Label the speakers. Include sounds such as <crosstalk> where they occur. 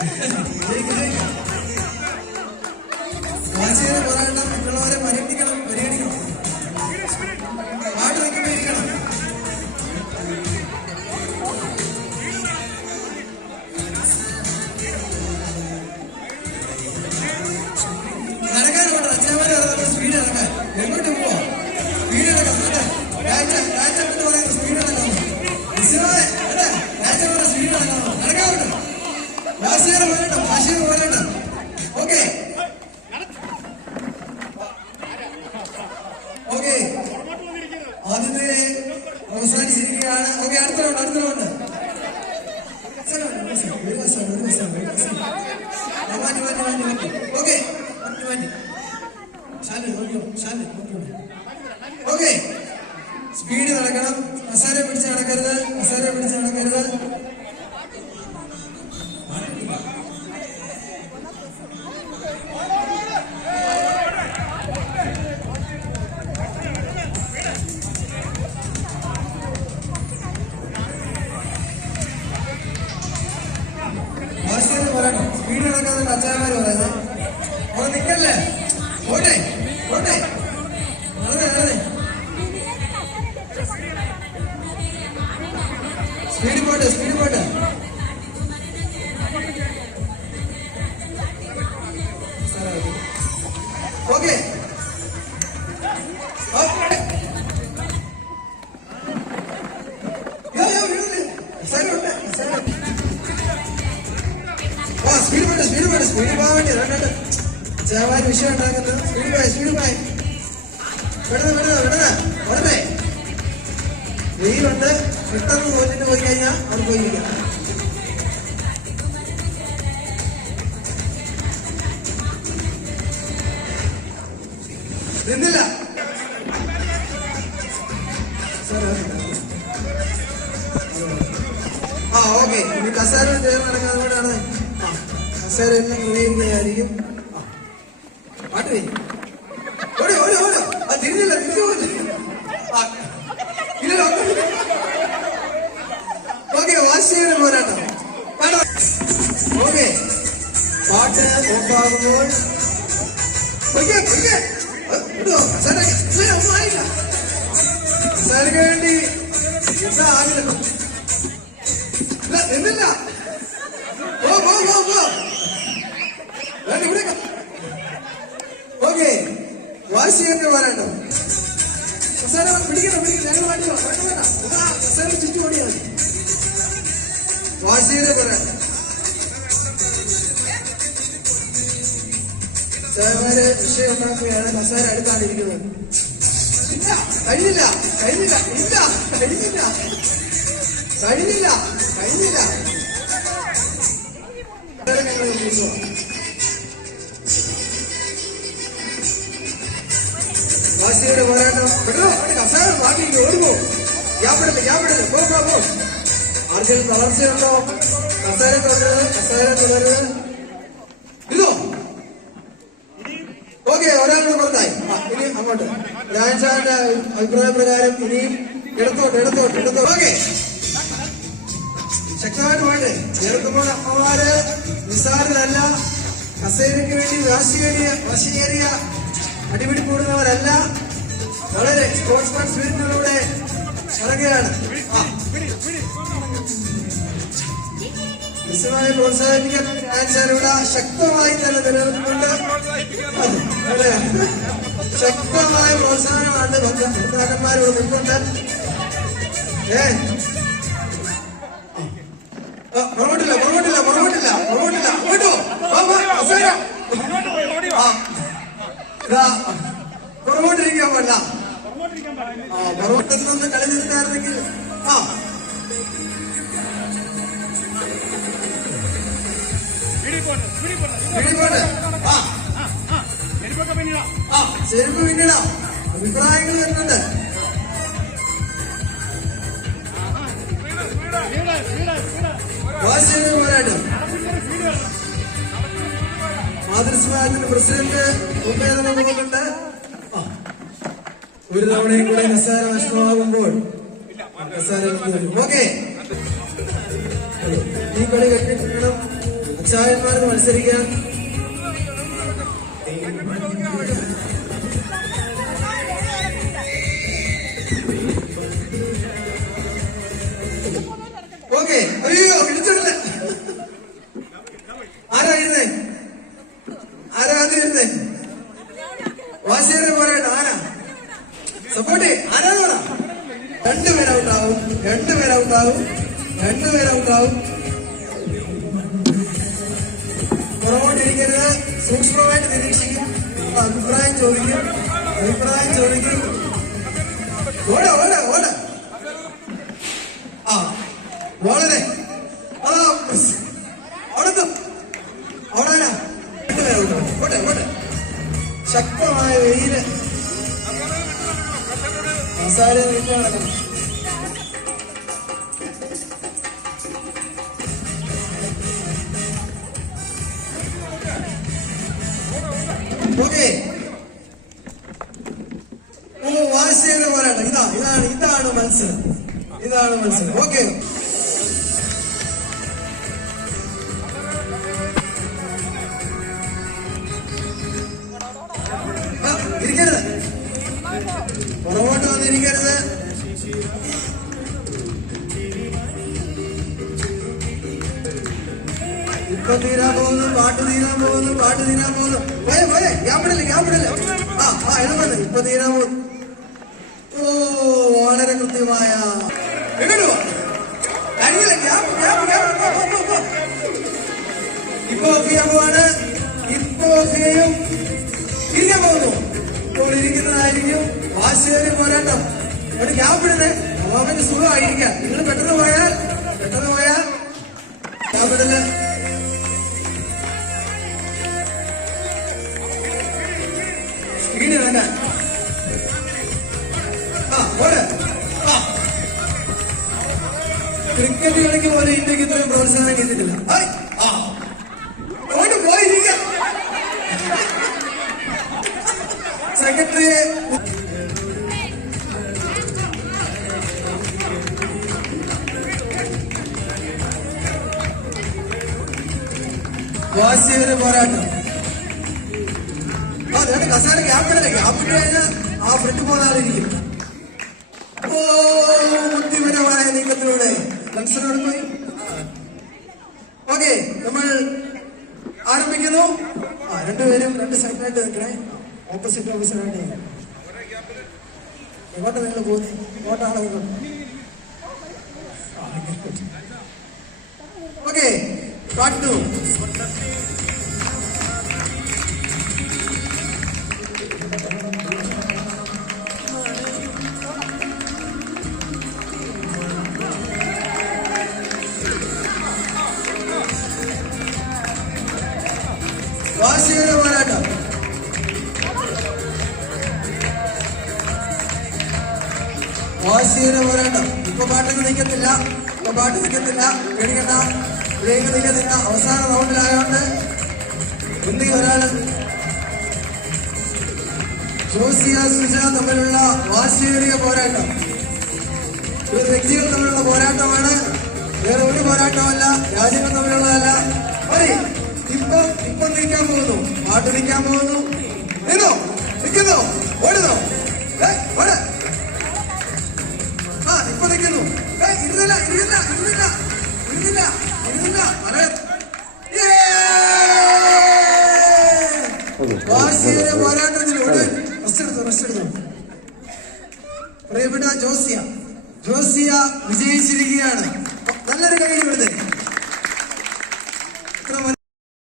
Speaker 1: <laughs> വാശിയേറെ നോക്കിയോ okay. Speed നടക്കണം. കസാര പിടിച്ച് നടക്കരുത്. കസാര പിടിച്ച് നടക്കരുത്. സ്പീഡ് പോട്ട് സ്പീഡ് പോട്ട്. ഓക്കെ. സ്പീഡ് വേണ്ട സ്പീഡ് വേണ്ട സ്പീഡ് പോകാൻ വേണ്ടി രണ്ടു വിഷയം ഉണ്ടാക്കുന്നത്. സ്പീഡ് പോയി സ്പീഡ് പോയി. വിടുന്ന വിടുന്ന വിടുന്ന ഉടനെ. വെയിലുണ്ട്. പെട്ടെന്ന് തോന്നിട്ട് പോയി കഴിഞ്ഞാൽ അത് പോയിരിക്കാം നിന്നില്ല. ആ ഓക്കെ. ഇനി കസേര നടക്കാതെ കൂടെയാണ് കസേര എല്ലാം ആ പാട്ട് പോയി വേണ്ടി എന്താ ആകില്ല ഇല്ല, നിന്നില്ല. ഓ പോ, പോ, പോ. വേണ്ട, ഇവിടേക്ക്. ഓക്കേ. വാശിയെന്ന് പറയട്ടോ കസേര പിടിക്കണം പിടിക്കണം ഞങ്ങൾ മാറ്റി വേണ്ട വേണ്ട. ഇതാ കസേര ചുറ്റി ഓടിയാൽ വാശിയുടെ ചേവര് വിഷയം ഉണ്ടാക്കുകയാണ് നസാർ അടുത്താണ് ഇരിക്കുന്നത് ഇല്ല കഴിഞ്ഞില്ല കഴിഞ്ഞില്ല ഇല്ല കഴിഞ്ഞില്ല. കഴിഞ്ഞില്ല കഴിഞ്ഞില്ല. ഞങ്ങൾ. വാശിയുടെ പോരാട്ടം. കേട്ടോ അവിടെ കസാരം മാറ്റി ഓടുമോ? ഗ്യാപ്പിടില്ല ഗ്യാപ്പിടില്ല പോ പോ പോ. ആർക്കെങ്കിലും തളർച്ചയുണ്ടോ കസാര തുടരുത് കസാര തുടരുത് ഇതോ ഓക്കെ ഒരാളുടെ പുറത്തായി ആ, ഇനി രാജാന്റെ അഭിപ്രായ പ്രകാരം ഇനി എടുത്തോട്ട് എടുത്തോട്ട് എടുത്തോട്ടെ. ശക്തമായിട്ട് വേണ്ടേ ചെറുക്കുമ്പോൾ അമ്മമാര് നിസ്സാരരല്ല. കസേരയ്ക്ക് വേണ്ടി വാശിയേറിയ വാശിയേറിയ അടിപിടി കൂടുന്നവരല്ല വളരെ സ്പോർട്സ്മാൻ സ്പിരിറ്റിലൂടെ ഇറങ്ങുകയാണ് മിസ്സുമായി പ്രോത്സാഹിപ്പിക്കാൻ ഇവിടെ ശക്തമായി തന്നെ നിലനിൽക്കുന്നുണ്ട് അതെ. ശക്തമായ പ്രോത്സാഹനമാണ് ഭക്തന്മാരോട് നിൽക്കുന്നത്. ഏ? പുറകോട്ടില്ല പുറകോട്ടില്ല പുറകോട്ടില്ല പുറകോട്ടില്ല. അങ്ങോട്ടോ പുറകോട്ടിരിക്കാൻ പാടില്ല. ആ പുറകോട്ടിൽ നിന്ന് കളി നിർത്തായിരുന്നെങ്കിൽ ആ. പിടിപോട്ട് ആ. ആ ചെരുപ്പ് പിന്നിടാം. അഭിപ്രായങ്ങൾ വരുന്നുണ്ട്. പോരാട്ടം. പ്രസിഡന്റ് ആ. ഒരു തവണയും കൂടെ നിസ്സാര നഷ്ടമാകുമ്പോൾ ഓക്കെ. ഈ കളി കെട്ടിക്കണം അച്ചായന്മാർക്ക് മത്സരിക്കാം ഓക്കെ. അയ്യോ ഇടിച്ചിട്ടില്ല ആരാ ഇരുന്നേ? ആരാ അത് ഇരുന്നേ? വാശിയേറെ പോരാട്ടം. ആരാ? സപ്പോർട്ട് ആരാ രണ്ടുപേര് ഔട്ടാവും. രണ്ടുപേര് ഔട്ടാവും. രണ്ടുപേര് ഔട്ടാവും. പുറകോട്ടിരിക്കരുത് സൂക്ഷ്മമായിട്ട് നിരീക്ഷിക്കും. അഭിപ്രായം ചോദിക്കും. അഭിപ്രായം ചോദിക്കും. ഓട ഓട ഓട ആ വളരെ അതാ അവിടെ ഓടാനാ രണ്ടുപേരെ ഔട്ടാവും ഓട്ടെ ഓട്ടെ ശക്തമായ വെയിൽ. ഓ വാശിയുടെ പോരാട്ടം ഇതാ ഇതാണ് ഇതാണ് മത്സരം. ഇതാണ് മത്സരം. ഓക്കെ. പുറകോട്ട് വന്നിരിക്കരുത്. ഇപ്പൊ തീരാൻ പോകുന്നു പാട്ട് തീരാൻ പോകുന്നു പാട്ട് തീരാൻ പോകുന്നു. പോയെ പോയെ ഗ്യാപ്പിടല്ലേ ഗ്യാപ്പിടല്ലേ ആ ആ എഴുപത് ഇപ്പൊ തീരാൻ പോകുന്നു. ഓ വളരെ കൃത്യമായ എങ്ങോട്ട് ഇപ്പോ. പോവാണ് ഇപ്പൊ ഇരിക്കാൻ പോകുന്നു. ഇപ്പോൾ ഇരിക്കുന്നതായിരിക്കും. വാശിയേറിയ പോരാട്ടം. ഒരു ഗ്യാപ്പ് ഇടുന്നേ അവന്റെ സുഖമായിരിക്കാം നിങ്ങൾ പെട്ടെന്ന് പോയാൽ പോരാട്ടം ആ കസാല ക്യാപ്പിടല്ലേ ക്യാപ്പിട്ട് കഴിഞ്ഞാൽ ആ ഫ്രണ്ട് പോകുന്ന ആളിരിക്കും ഓ ബുദ്ധിപരമായ നീക്കത്തിലൂടെ. പോയി? ഓക്കെ നമ്മൾ ആരംഭിക്കുന്നു. ആ രണ്ടുപേരും രണ്ട് സൈഡിലായിട്ട് നിൽക്കണേ. ഓപ്പോസിറ്റ് ഓപ്പോസിറ്റ് എങ്ങോട്ട് നിങ്ങൾ പോകുന്നത്? എങ്ങോട്ടാണ് നിങ്ങൾ? ഓക്കെ പാട്ടു വാശിയുടെ പോരാട്ടം. ഇപ്പൊ പാട്ട് നിൽക്കത്തില്ല. ഇപ്പൊ പാട്ട് നിൽക്കത്തില്ല. പേടിക്കണ്ട. ബ്രേക്ക് നിൽക്കത്തില്ല. അവസാന റൗണ്ടിലായോണ്ട് ഇന്ത്യ ഒരാൾ ജോസിയ സുജ തമ്മിലുള്ള വാശിയേറിയ പോരാട്ടം. ഇവർ വ്യക്തികൾ തമ്മിലുള്ള പോരാട്ടമാണ്. വേറെ ഒരു പോരാട്ടമല്ല. രാജ്യങ്ങൾ തമ്മിലുള്ളതല്ല. ഇപ്പൊ ഇപ്പൊ നിൽക്കാൻ പോകുന്നു. പാട്ട് നിൽക്കാൻ പോകുന്നു. നിന്നോ? പ്രിയപ്പെട്ട ജോസിയ ജോസിയ വിജയിച്ചിരിക്കുകയാണ്.